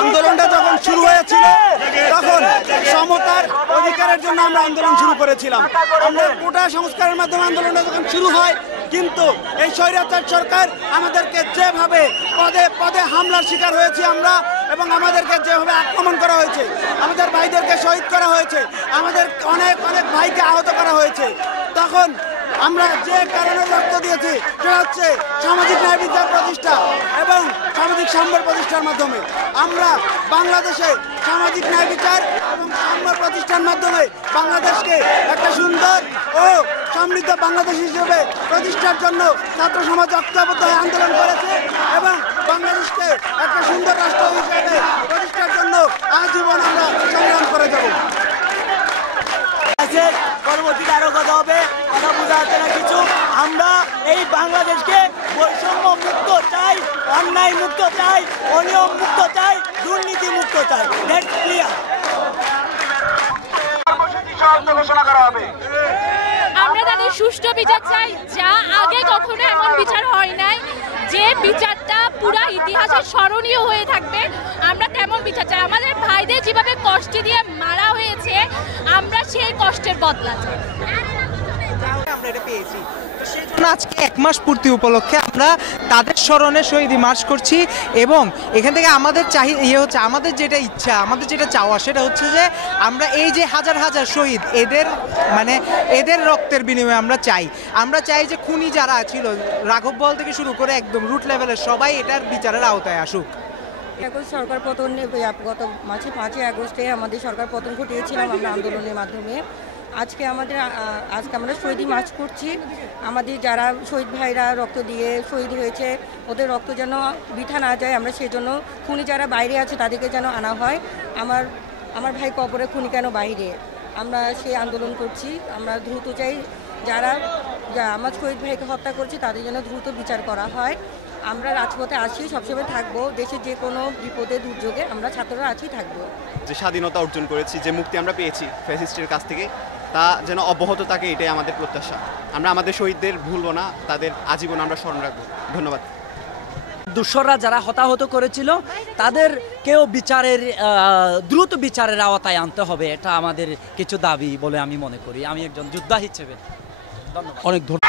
আন্দোলনটা যখন শুরু হয়েছিল তখন সমতার অধিকারের জন্য আমরা আন্দোলন শুরু করেছিলাম। আমরা কোটা সংস্কারের মাধ্যমে আন্দোলনটা যখন শুরু হয়, কিন্তু এই স্বৈরাচার সরকার আমাদেরকে যেভাবে পদে পদে হামলার শিকার হয়েছি আমরা, এবং আমাদেরকে যেভাবে আক্রমণ করা হয়েছে, আমাদের ভাইদেরকে শহীদ করা হয়েছে, আমাদের অনেক অনেক ভাইকে আহত করা হয়েছে, তখন আমরা যে কারণে রক্ত দিয়েছি সেটা হচ্ছে সামাজিক ন্যায় বিচার প্রতিষ্ঠা এবং সামাজিক সাম্যের প্রতিষ্ঠার মাধ্যমে। আমরা বাংলাদেশে সামাজিক ন্যায় বিচার এবং সাম্য প্রতিষ্ঠার মাধ্যমে বাংলাদেশকে একটা সুন্দর ও সমৃদ্ধ বাংলাদেশ হিসেবে প্রতিষ্ঠার জন্য ছাত্র সমাজ ঐক্যবদ্ধ হয়ে আন্দোলন করেছে, এবং বাংলাদেশকে একটা সুন্দর রাষ্ট্র হিসেবে প্রতিষ্ঠার জন্য আজীবন আমরা সংগ্রাম করে যাব। পরবর্তীতে আরো কথা হবে, কথা বোঝা যাচ্ছে না কিছু। আমরা এই বাংলাদেশকে বৈষম্য মুক্ত চাই, অন্যায় মুক্ত চাই, অনিয়ম মুক্ত চাই, দুর্নীতি মুক্ত চাই। That's clear. আমরা তাদের সুষ্ঠু বিচার চাই, যা আগে কখনো এমন বিচার হয় নাই, যে বিচারটা পুরা ইতিহাসে স্মরণীয় হয়ে থাকবে। আমরা তেমন বিচার চাই। আমাদের ভাইদের যেভাবে কষ্ট দিয়ে মারা হয়েছে, আমরা সেই কষ্টের বদলা চাই। আমরা এটা পেয়েছি, সেই জন্য আজকে 1 মাস পূর্তি উপলক্ষে আমরা তাদের স্মরণে শহীদ মার্চ করছি। এবং এখান থেকে আমাদের হচ্ছে, আমাদের যেটা ইচ্ছা, আমাদের যেটা চাওয়া, সেটা হচ্ছে যে আমরা এই যে হাজার হাজার শহীদ, এদের রক্তের বিনিময়ে আমরা চাই যে খুনি যারা ছিল, রাঘব বল থেকে শুরু করে একদম রুট লেভেলের সবাই এটার বিচারের আওতায় আসুক। এখন সরকার পতন, গত মাসে 5ই আগস্টে আমাদের সরকার পতন ঘটিয়েছিলাম আমরা আন্দোলনের মাধ্যমে। আজকে আমরা শহীদ মার্চ করছি। আমাদের যারা শহীদ ভাইরা রক্ত দিয়ে শহীদ হয়েছে, ওদের রক্ত যেন বৃথা না যায়, আমরা সেজন্য খুনি যারা বাইরে আছে তাদেরকে যেন আনা হয়। আমার ভাই কবরে, খুনি কেন বাইরে, আমরা সেই আন্দোলন করছি। আমরা দ্রুত চাই যারা আমার শহীদ ভাইকে হত্যা করছে তাদের যেন দ্রুত বিচার করা হয়। আমরা রাজপথে আছি, সবসময় থাকবো। দেশের যে কোনো বিপদে দুর্যোগে আমরা ছাত্ররা আছি, থাকবো। যে স্বাধীনতা অর্জন করেছি, যে মুক্তি আমরা পেয়েছি ফ্যাসিস্টের কাছ থেকে, তা যেন অব্যাহত থাকে, এটাই আমাদের প্রত্যাশা। আমরা আমাদের শহীদদের ভুলবো না, তাদের আজীবন আমরা স্মরণ রাখবো। ধন্যবাদ। দূষররা যারা হতাহত করেছিল তাদেরকেও দ্রুত বিচারের আওতায় আনতে হবে, এটা আমাদের কিছু দাবি বলে আমি মনে করি, আমি একজন যোদ্ধা হিসেবে। ধন্যবাদ। অনেক ধন্যবাদ।